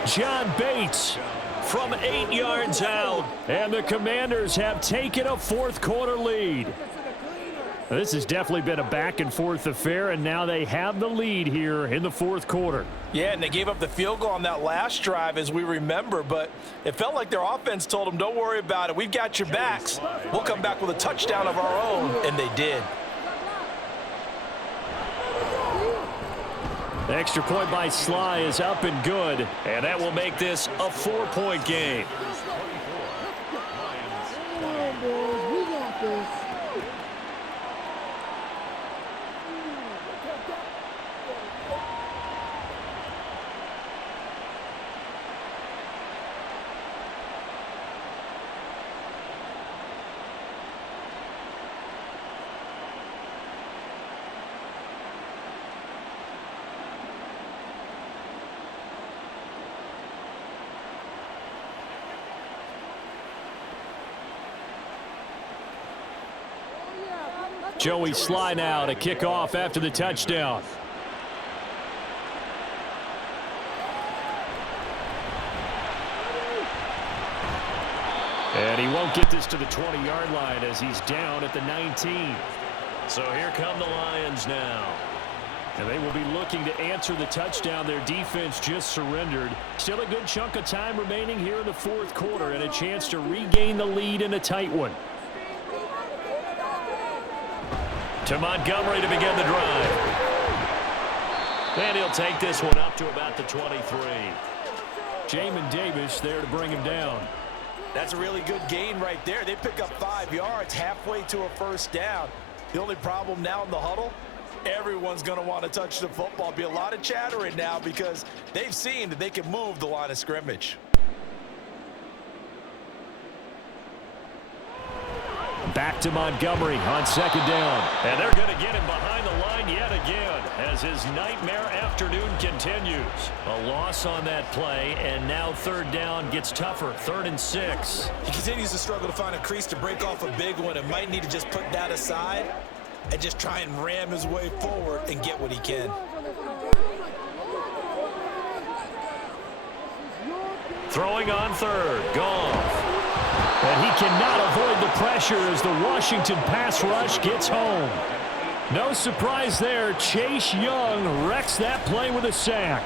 John Bates from 8 yards out. And the Commanders have taken a 4th quarter lead. This has definitely been a back-and-forth affair, and now they have the lead here in the 4th quarter. Yeah, and they gave up the field goal on that last drive, as we remember, but it felt like their offense told them, don't worry about it. We've got your backs. We'll come back with a touchdown of our own, and they did. The extra point by Sly is up and good, and that will make this a 4-point game. Come on, boys. We got this. Joey Sly now to kick off after the touchdown. And he won't get this to the 20-yard line as he's down at the 19. So here come the Lions now. And they will be looking to answer the touchdown. Their defense just surrendered. Still a good chunk of time remaining here in the 4th quarter and a chance to regain the lead in a tight one. To Montgomery to begin the drive. And he'll take this one up to about the 23. Jamin Davis there to bring him down. That's a really good gain right there. They pick up 5 yards halfway to a 1st down. The only problem now in the huddle, everyone's going to want to touch the football. Be a lot of chattering now because they've seen that they can move the line of scrimmage. Back to Montgomery on 2nd down. And they're going to get him behind the line yet again as his nightmare afternoon continues. A loss on that play, and now 3rd down gets tougher. 3rd and 6. He continues to struggle to find a crease to break off a big one and might need to just put that aside and just try and ram his way forward and get what he can. Throwing on 3rd. Goff. And he cannot avoid the pressure as the Washington pass rush gets home. No surprise there. Chase Young wrecks that play with a sack.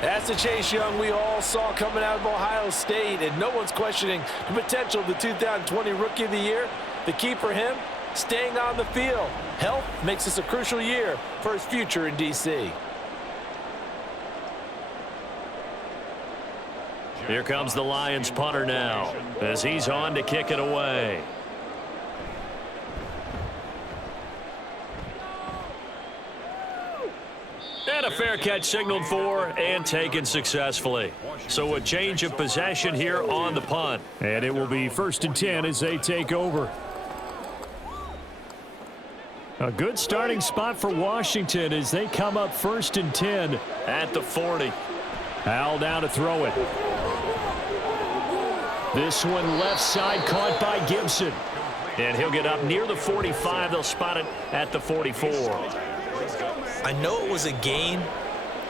That's the Chase Young we all saw coming out of Ohio State, and no one's questioning the potential of the 2020 Rookie of the Year. The key for him, staying on the field. Health makes this a crucial year for his future in D.C. Here comes the Lions punter now as he's on to kick it away. And a fair catch signaled for and taken successfully. So a change of possession here on the punt. And it will be 1st and 10 as they take over. A good starting spot for Washington as they come up 1st and 10 at the 40. Howell down to throw it. This one left side caught by Gibson. And he'll get up near the 45. They'll spot it at the 44. I know it was a gain,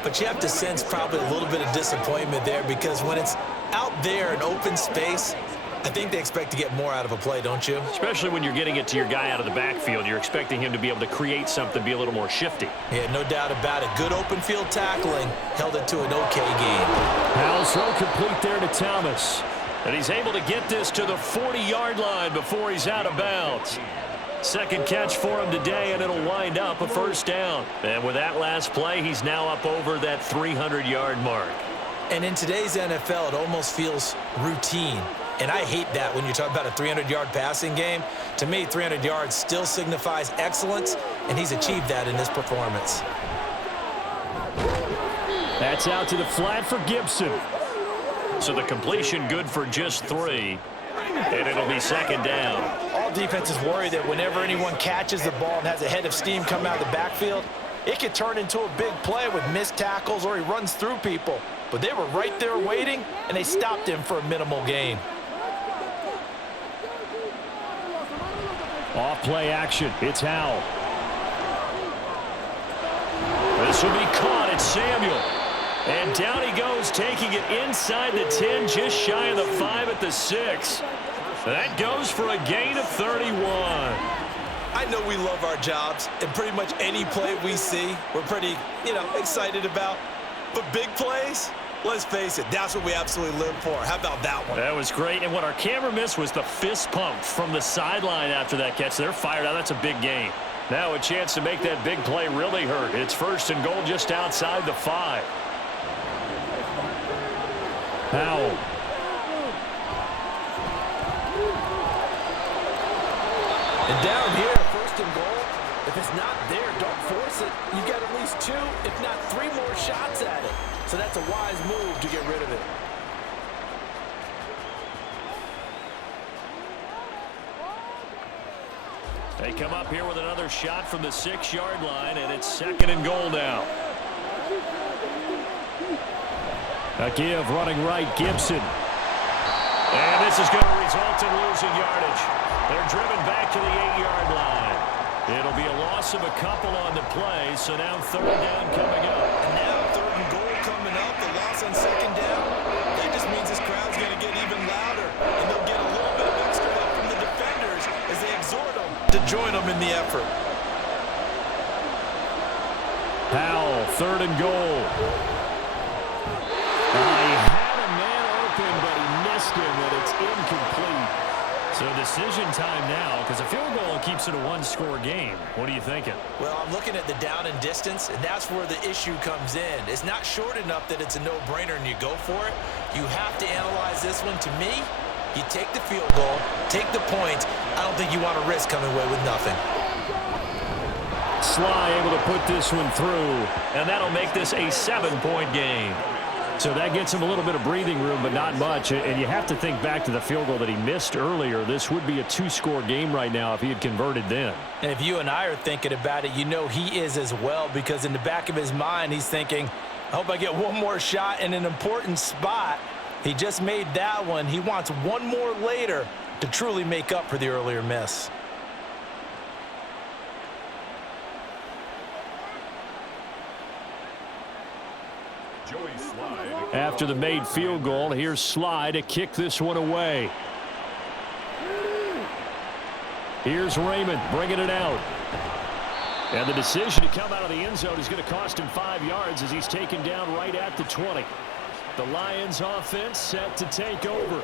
but you have to sense probably a little bit of disappointment there because when it's out there in open space, I think they expect to get more out of a play, don't you? Especially when you're getting it to your guy out of the backfield. You're expecting him to be able to create something, be a little more shifty. Yeah, no doubt about it. Good open field tackling held it to an okay gain. Howell's throw complete there to Thomas. And he's able to get this to the 40-yard line before he's out of bounds. Second catch for him today, and it'll wind up a first down. And with that last play, he's now up over that 300-yard mark. And in today's NFL, it almost feels routine. And I hate that when you talk about a 300-yard passing game. To me, 300 yards still signifies excellence, and he's achieved that in this performance. That's out to the flat for Gibson. So the completion good for just 3. And it'll be second down. All defenses worry that whenever anyone catches the ball and has a head of steam coming out of the backfield, it could turn into a big play with missed tackles or he runs through people. But they were right there waiting, and they stopped him for a minimal gain. Off play action. It's Howell. This will be caught. It's Samuel. And down he goes, taking it inside the 10, just shy of the 5 at the 6. That goes for a gain of 31. I know we love our jobs, and pretty much any play we see, we're pretty, excited about. But big plays, let's face it, that's what we absolutely live for. How about that one? That was great. And what our camera missed was the fist pump from the sideline after that catch. They're fired out. That's a big gain. Now a chance to make that big play really hurt. It's first and goal just outside the 5. Howell. And down here, first and goal, if it's not there, don't force it. You've got at least 2, if not 3 more shots at it. So that's a wise move to get rid of it. They come up here with another shot from the 6-yard line, and it's second and goal now. A give running right, Gibson. And this is going to result in losing yardage. They're driven back to the 8-yard line. It'll be a loss of a couple on the play, so now third down coming up. And now third and goal coming up, the loss on second down. That just means this crowd's going to get even louder, and they'll get a little bit of extra help from the defenders as they exhort them to join them in the effort. Howell, third and goal. He had a man open, but he missed him, and it's incomplete. So decision time now, because a field goal keeps it a 1-score game. What are you thinking? Well, I'm looking at the down and distance, and that's where the issue comes in. It's not short enough that it's a no-brainer and you go for it. You have to analyze this one. To me, you take the field goal, take the points. I don't think you want to risk coming away with nothing. Sly able to put this one through, and that'll make this a 7-point game. So that gets him a little bit of breathing room, but not much. And you have to think back to the field goal that he missed earlier. This would be a 2-score game right now if he had converted then. And if you and I are thinking about it, you know he is as well, because in the back of his mind, he's thinking, I hope I get one more shot in an important spot. He just made that one. He wants one more later to truly make up for the earlier miss. After the made field goal, here's Sly to kick this one away. Here's Raymond bringing it out. And the decision to come out of the end zone is going to cost him 5 yards as he's taken down right at the 20. The Lions offense set to take over.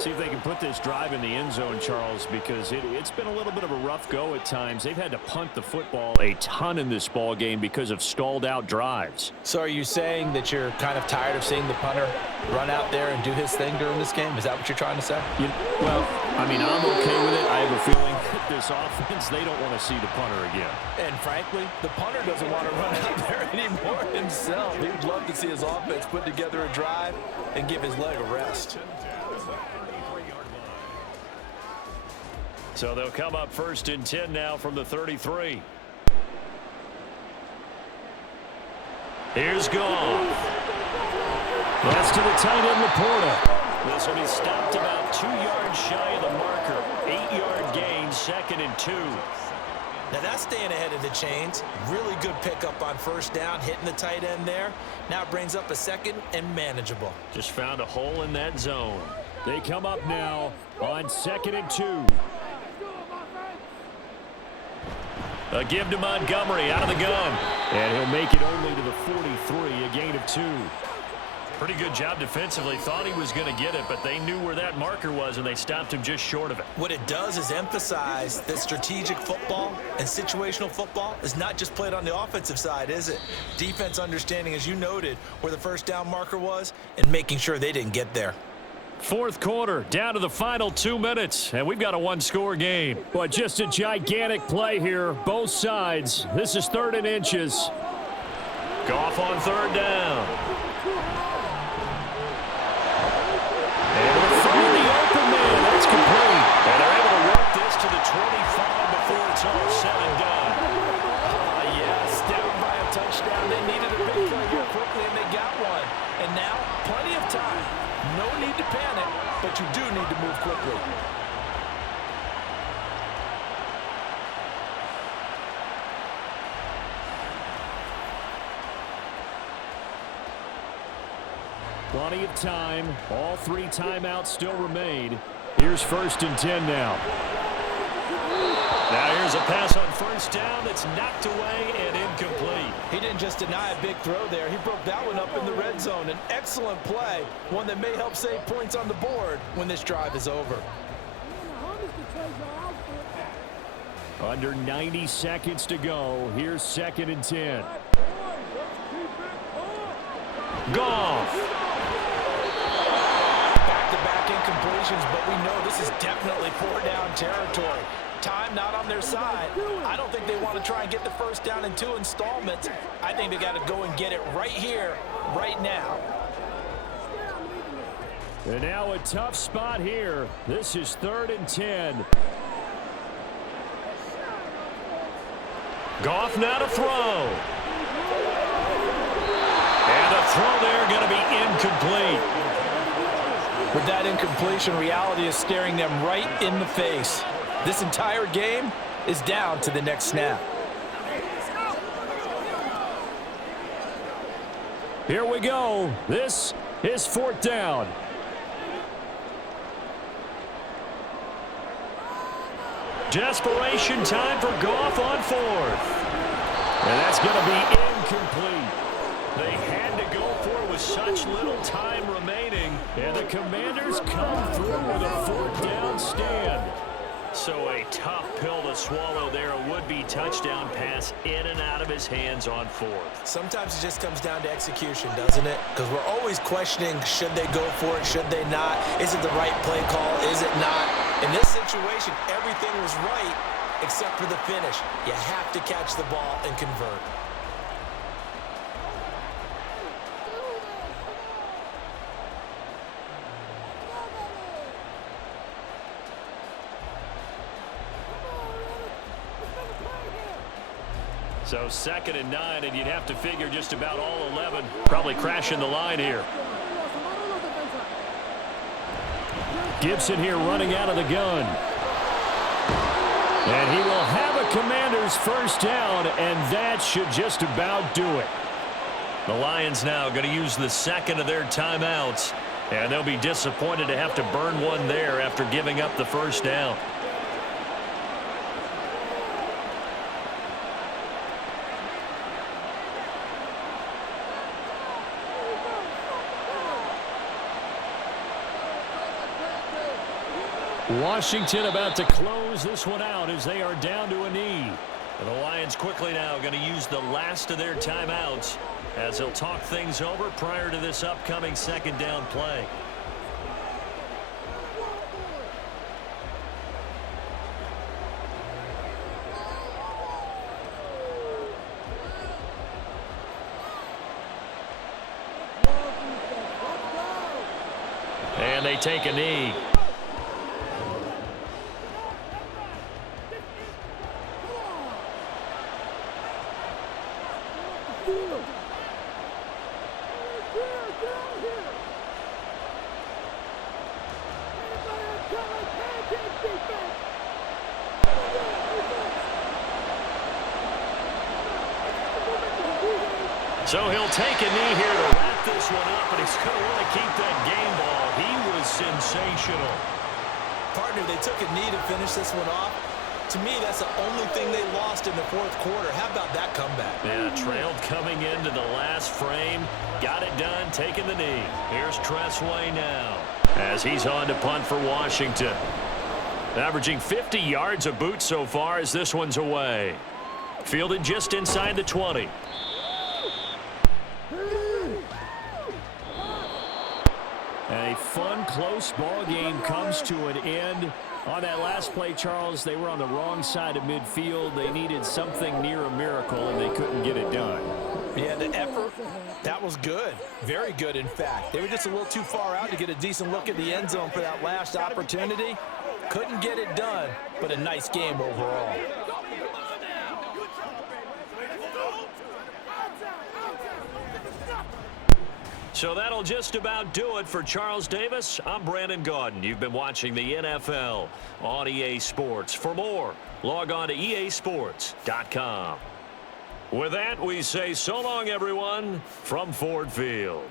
See if they can put this drive in the end zone, Charles, because it's been a little bit of a rough go at times. They've had to punt the football a ton in this ball game because of stalled out drives. So are you saying that you're kind of tired of seeing the punter run out there and do his thing during this game? Is that what you're trying to say? Well, I mean, I'm okay with it. I have a feeling that this offense, they don't want to see the punter again. And frankly, the punter doesn't want to run out there anymore himself. He would love to see his offense put together a drive and give his leg a rest. So they'll come up first and 10 now from the 33. Here's Goff. That's to the tight end, Laporta. This will be stopped about 2 yards shy of the marker. 8-yard gain, second and 2. Now that's staying ahead of the chains. Really good pickup on first down, hitting the tight end there. Now it brings up a second and manageable. Just found a hole in that zone. They come up now on second and 2. A give to Montgomery out of the gun. And he'll make it only to the 43, a gain of 2. Pretty good job defensively. Thought he was going to get it, but they knew where that marker was, and they stopped him just short of it. What it does is emphasize that strategic football and situational football is not just played on the offensive side, is it? Defense understanding, as you noted, where the first down marker was and making sure they didn't get there. Fourth quarter, down to the final 2 minutes, and we've got a one-score game. But just a gigantic play here, both sides. This is 3rd and inches. Goff on 3rd down. And we're throwing the open man. That's complete. And they're able to work this to the 25 before it's all said and done. Yes, down by a touchdown. They needed a big play here quickly, and they got one. And now, plenty of time. No need to panic, but you do need to move quickly. Plenty of time. All 3 timeouts still remain. Here's 1st and 10 now. Now here's a pass on 1st down that's knocked away and incomplete. He didn't just deny a big throw there. He broke that one up in the red zone. An excellent play, one that may help save points on the board when this drive is over. Under 90 seconds to go. Here's 2nd and 10. Goff. Back-to-back incompletions, but we know this is definitely 4-down territory. Time not on their side. I don't think they want to try and get the first down in 2 installments. I think they got to go and get it right here, right now. And now a tough spot here. This is 3rd and 10. Goff now to throw. And a throw there going to be incomplete. With that incompletion, reality is staring them right in the face. This entire game is down to the next snap. Here we go. This is 4th down. Desperation time for Goff on 4th. And that's going to be incomplete. They had to go for it with such little time remaining. And the Commanders come through with a 4th down stand. So a tough pill to swallow there. A would-be touchdown pass in and out of his hands on 4th. Sometimes it just comes down to execution, doesn't it? Because we're always questioning, should they go for it, should they not? Is it the right play call, is it not? In this situation, everything was right except for the finish. You have to catch the ball and convert. So 2nd and 9, and you'd have to figure just about all 11 probably crashing the line here. Gibson here running out of the gun. And he will have a Commanders first down, and that should just about do it. The Lions now going to use the 2nd of their timeouts, and they'll be disappointed to have to burn one there after giving up the first down. Washington about to close this one out as they are down to a knee. And the Lions quickly now going to use the last of their timeouts as they'll talk things over prior to this upcoming 2nd down play. And they take a knee. So he'll take a knee here to wrap this one up, but he's going to want to keep that game ball. He was sensational. Partner, they took a knee to finish this one off. To me, that's the only thing they lost in the fourth quarter. How about that comeback? Yeah, trailed coming into the last frame. Got it done, taking the knee. Here's Tressway now as he's on to punt for Washington. Averaging 50 yards a boot so far as this one's away. Fielded just inside the 20. A fun, close ball game comes to an end. On that last play, Charles, they were on the wrong side of midfield. They needed something near a miracle, and they couldn't get it done. Yeah, the effort, that was good. Very good, in fact. They were just a little too far out to get a decent look at the end zone for that last opportunity. Couldn't get it done, but a nice game overall. So that'll just about do it for Charles Davis. I'm Brandon Gaudin. You've been watching the NFL on EA Sports. For more, log on to easports.com. With that, we say so long, everyone, from Ford Field.